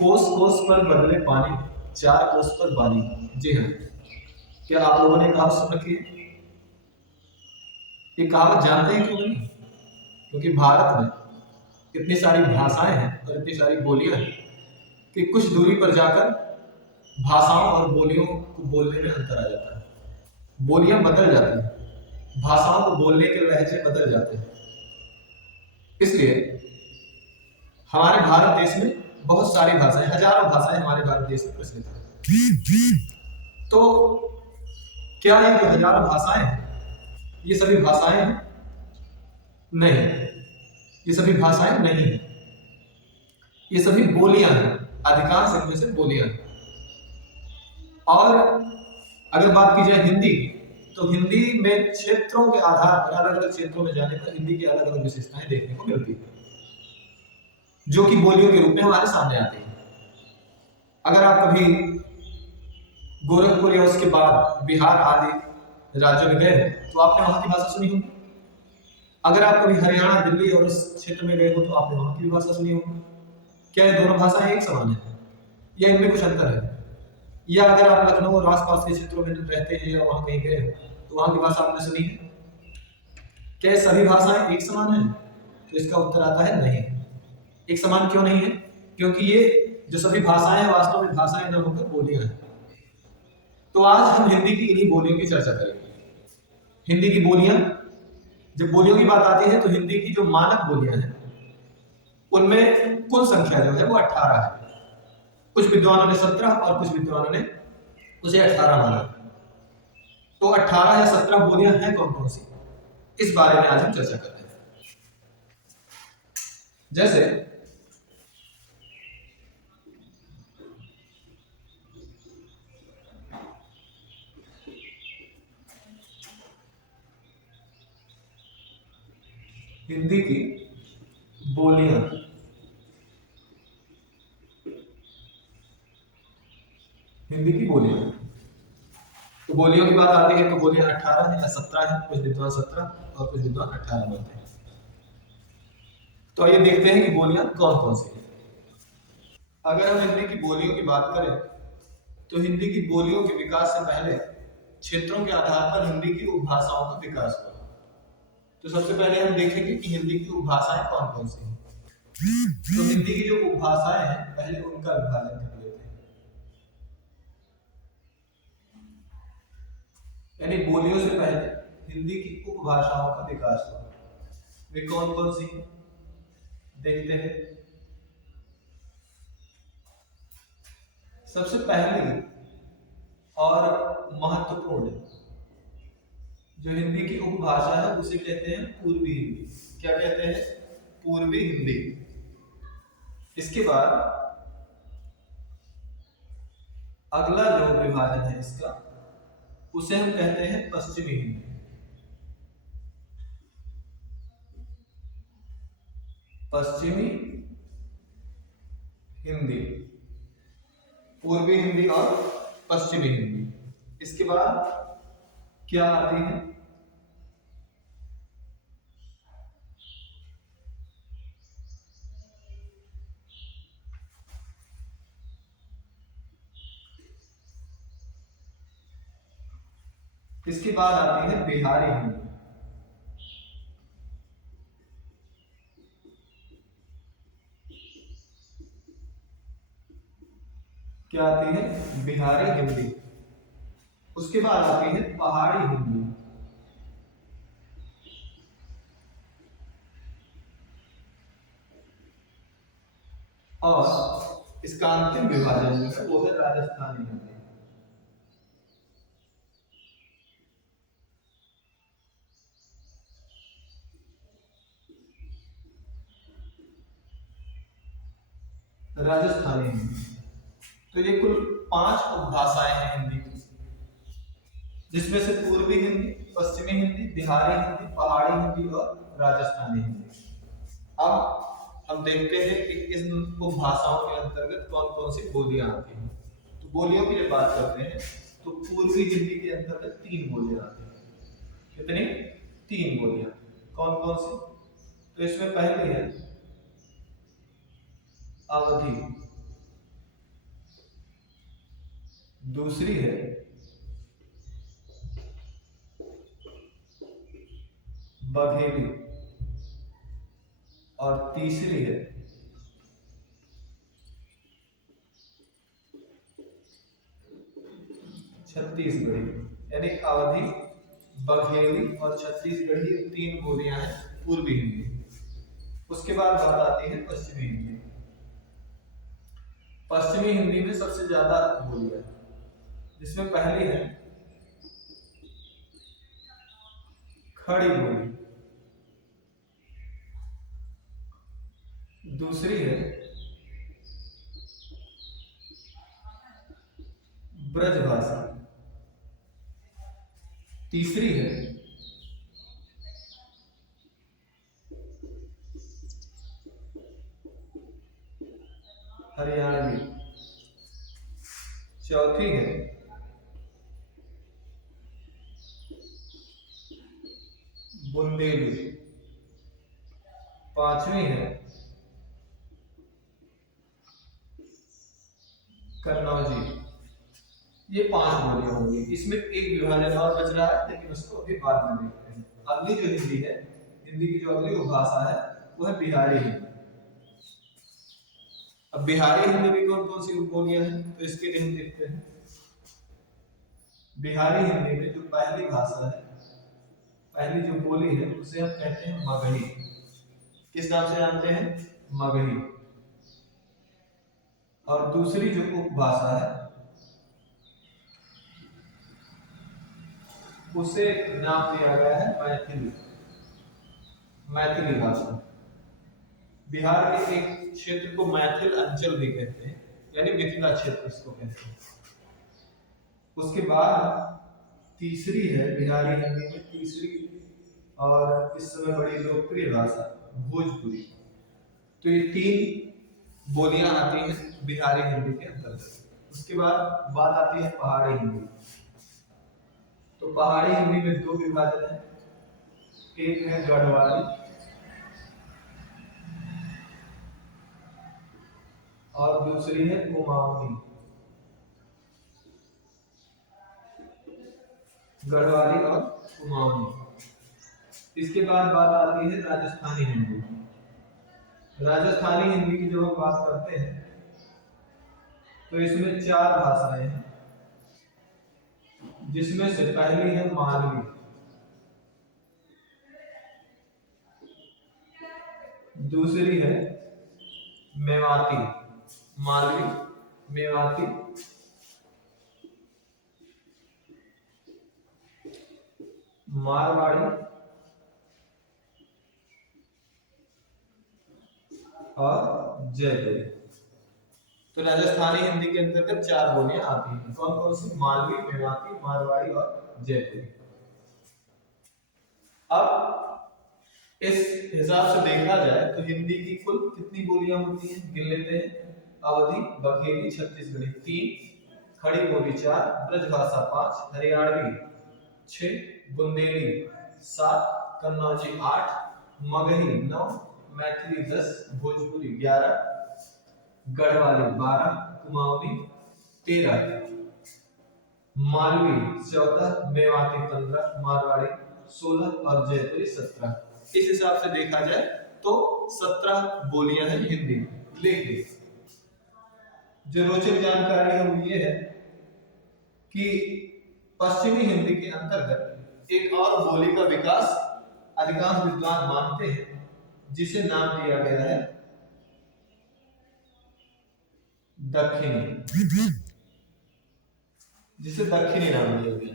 कोस कोस पर बदले पानी, चार कोस पर बानी। जी हाँ, क्या आप लोगों ने कहावत सुन रखी है? ये कहावत जानते हैं क्यों नहीं? क्योंकि भारत में इतनी सारी भाषाएं हैं और इतनी सारी बोलियां हैं कि कुछ दूरी पर जाकर भाषाओं और बोलियों को बोलने में अंतर आ जाता है। बोलियां बदल जाती हैं, भाषाओं को बोलने के लहजे बदल जाते हैं। इसलिए हमारे भारत देश में बहुत सारी भाषाएं, हजारों भाषाएं हमारे भारत देश में प्रचलित है। तो क्या ये जो हजारों भाषाएं हैं, ये सभी भाषाएं हैं? नहीं, ये सभी भाषाएं नहीं है। ये सभी बोलियां हैं, अधिकांश इनमें से बोलियां हैं। और अगर बात की जाए हिंदी की, तो हिंदी में क्षेत्रों के आधार पर, अलग अलग क्षेत्रों में जाने पर हिंदी की अलग अलग विशेषताएं देखने को मिलती है, जो कि बोलियों के रूप में हमारे सामने आती है। अगर आप कभी गोरखपुर या उसके बाद बिहार आदि राज्यों में गए तो आपने वहां की भाषा सुनी होगी। अगर आप कभी हरियाणा, दिल्ली और उस क्षेत्र में गए हो तो आपने वहां की भी भाषा सुनी होगी। क्या ये दोनों भाषाएं एक समान है या इनमें कुछ अंतर है? या अगर आप लखनऊ और आसपास के क्षेत्रों में रहते हैं या वहां कहीं गए हो तो वहां की भाषा आपने सुनी है? क्या ये सभी भाषाएं एक समान है? तो इसका उत्तर आता है नहीं। एक समान क्यों नहीं है? क्योंकि ये जो सभी भाषाएं हैं वास्तव में भाषाएं न होकर बोलियां हैं। तो आज हम हिंदी की इन्हीं बोलियों की चर्चा करेंगे। हिंदी की बोलियां, जब बोलियों की बात आती है तो हिंदी की जो मानक बोलियां हैं उनमें कुल संख्या जो है वो 18 है। कुछ विद्वानों ने 17 और कुछ विद्वानों ने उसे 18 माना। तो 18 या 17 बोलियां हैं कौन कौन सी, इस बारे में आज हम चर्चा करते हैं। जैसे हिंदी की बोलियां, हिंदी की बोलियां, तो बोलियों की बात आती है तो बोलियां 18 है या 17 है। कुछ विद्वान 17 और कुछ विद्वान 18 बोलते हैं। तो आइए देखते हैं कि बोलियां कौन कौन सी हैं। अगर हम हिंदी की बोलियों की बात करें तो हिंदी की बोलियों के विकास से पहले क्षेत्रों के आधार पर हिंदी की उपभाषाओं का विकास हुआ। तो सबसे पहले हम देखेंगे कि हिंदी की उपभाषाएं कौन कौन सी हैं। तो हिंदी की जो उपभाषाएं हैं पहले उनका विभाजन कर लेते हैं, यानी बोलियों से पहले हिंदी की उपभाषाओं का विकास हुआ। वे कौन कौन सी हैं देखते हैं। सबसे पहली और महत्वपूर्ण जो हिंदी की उपभाषा है उसे कहते हैं पूर्वी हिंदी। क्या कहते हैं? पूर्वी हिंदी। इसके बाद अगला जो विभाजन है इसका, उसे हम कहते हैं पश्चिमी हिंदी। पश्चिमी हिंदी, पूर्वी हिंदी और पश्चिमी हिंदी। इसके बाद क्या आती है? इसके बाद आती है बिहारी हिंदी। क्या आती है? बिहारी हिंदी। उसके बाद आती है पहाड़ी हिंदी। और इसका अंतिम विभाजन जो है वो है राजस्थानी हिंदी। राजस्थानी हिंदी। तो ये कुल 5 उपभाषाएं हैं हिंदी की, जिसमें से पूर्वी हिंदी, पश्चिमी हिंदी, बिहारी हिंदी, पहाड़ी हिंदी और राजस्थानी हिंदी। अब हम देखते हैं कि इन उपभाषाओं के अंतर्गत कौन कौन सी बोलियां आती हैं। तो बोलियों की जब बात करते हैं तो पूर्वी हिंदी के अंतर्गत 3 बोलियां आती हैं। कितनी? 3 बोलियां। कौन कौन सी? तो इसमें पहली है अवधी। दूसरी है बघेली और तीसरी है छत्तीसगढ़ी। यानी अवधी, बघेली और छत्तीसगढ़ी तीन बोलियां हैं पूर्वी हिंदी। उसके बाद बात आती है पश्चिमी हिंदी। पश्चिमी हिंदी में सबसे ज्यादा बोलियां, जिसमें पहली है खड़ी बोली, दूसरी है ब्रजभाषा, तीसरी है हरियाणवी, चौथी है बुंदेली, पांचवी है कन्नौजी। ये 5 बोलियां होंगी। इसमें एक विभाजन और बच रहा है, लेकिन उसको अभी बाद में देखते हैं। अगली जो हिंदी है, हिंदी की जो अगली उपभाषा है वो है बिहारी हिंदी। अब बिहारी हिंदी में कौन कौन सी उपबोलियां हैं, तो इसके लिए हम देखते हैं। बिहारी हिंदी में जो पहली भाषा है, पहली जो बोली है, उसे हम कहते हैं मगही। किस नाम से जानते हैं? मगही। और दूसरी जो उपभाषा है उसे नाम दिया गया है मैथिली, मैथिली भाषा। बिहार के एक क्षेत्र को मैथिल अंचल भी कहते हैं, यानी मिथिला क्षेत्र इसको कहते हैं। उसके बाद तीसरी है बिहारी हिंदी में, तीसरी और इस समय बड़ी लोकप्रिय भाषा भोजपुरी। तो ये 3 बोलियां आती हैं बिहारी हिंदी के अंतर्गत। उसके बाद बात आती है पहाड़ी हिंदी। तो पहाड़ी हिंदी में 2 विभाजन है, एक है गढ़वाली और दूसरी है कुमाऊनी। गढ़वाली और कुमाऊनी। इसके बाद बात आती है राजस्थानी हिंदी। राजस्थानी हिंदी की जो हम बात करते हैं तो इसमें 4 भाषाएं हैं, जिसमें से पहली है मालवी, दूसरी है मेवाती, मालवी, मेवाती, मारवाड़ी और जयपुरी। तो राजस्थानी हिंदी के अंतर्गत 4 बोलियां आती हैं। कौन कौन सी? मालवी, मेवाती, मारवाड़ी और जयपुरी। अब इस हिसाब से देखा जाए तो हिंदी की कुल कितनी बोलियां होती हैं, गिन लेते हैं। अवधी, बघेली, छत्तीसगढ़ी 3, खड़ी बोली 4, ब्रजभाषा 5, हरियाणवी 6, बुंदेली 7, कन्नौजी 8, मगही 9, मैथिली 10, भोजपुरी 11, गढ़वाली 12, कुमाऊनी 13, मालवी 14, मेवाती 15, मारवाड़ी 16 और जयपुरी 17। इस हिसाब से देखा जाए तो 17 बोलियां हैं हिंदी में। लेकिन जो रोचक जानकारी है वो ये है कि पश्चिमी हिंदी के अंतर्गत एक और बोली का विकास अधिकांश विद्वान मानते हैं, जिसे नाम दिया गया है दक्षिणी, जिसे दक्षिणी नाम दिया गया।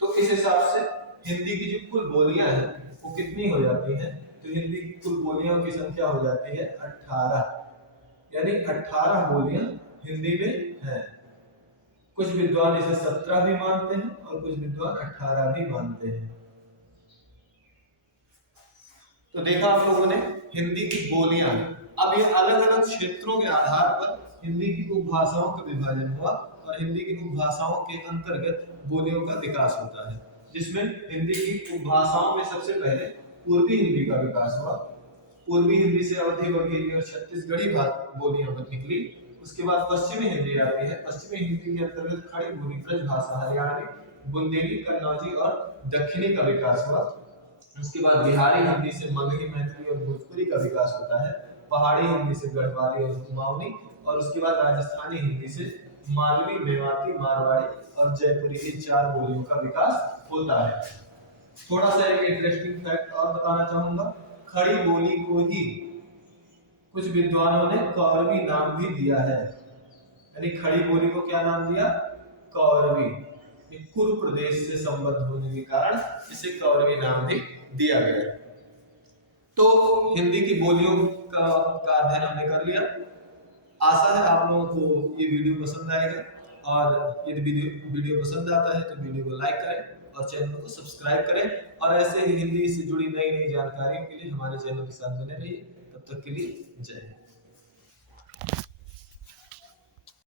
तो इस हिसाब से हिंदी की जो कुल बोलियां हैं वो कितनी हो जाती हैं? तो हिंदी की कुल बोलियों की संख्या हो जाती है 18, यानी 18 बोलियां हिंदी में हैं। कुछ विद्वान इसे 17 भी मानते हैं और कुछ विद्वान 18 भी मानते हैं। तो देखा आप लोगों ने हिंदी की बोलियां। अब ये अलग अलग क्षेत्रों के आधार पर हिंदी की उपभाषाओं का विभाजन हुआ और हिंदी की उपभाषाओं के अंतर्गत बोलियों का विकास होता है, जिसमें हिंदी की उपभाषाओं में सबसे पहले पूर्वी हिंदी का विकास हुआ। पूर्वी हिंदी से अवधी, बघेली और छत्तीसगढ़ी बोलियां निकली। उसके बाद पश्चिमी हिंदी आ रही है। पश्चिमी हिंदी के अंतर्गत खड़ी बोली ब्रजभाषा हरियाणवी, बुंदेली, कन्नौजी और दक्षिणी का विकास हुआ। उसके बाद बिहारी हिंदी से मगही, मैथिली और भोजपुरी का विकास होता है। पहाड़ी हिंदी से गढ़वाली और कुमाऊनी, और उसके बाद राजस्थानी हिंदी से मालवी, मेवाती, मारवाड़ी और जयपुरी, ये 4 बोलियों का विकास होता है। थोड़ा सा एक इंटरेस्टिंग फैक्ट और बताना चाहूंगा, खड़ी बोली को ही कुछ विद्वानों ने कौरवी नाम भी दिया है। यानी खड़ी बोली को क्या नाम दिया? कौरवी। ये कुरु प्रदेश से संबद्ध होने के कारण इसे कौरवी नाम भी दिया गया है। तो हिंदी की बोलियों का अध्ययन हमने कर लिया। आशा है आप लोगों को ये वीडियो पसंद आएगा, और यदि वीडियो पसंद आता है तो वीडियो को लाइक करें और चैनल को सब्सक्राइब करें, और ऐसे ही हिंदी से जुड़ी नई नई जानकारियों के लिए हमारे चैनल के साथ बने रहिए। तब तक के लिए जय हिंद।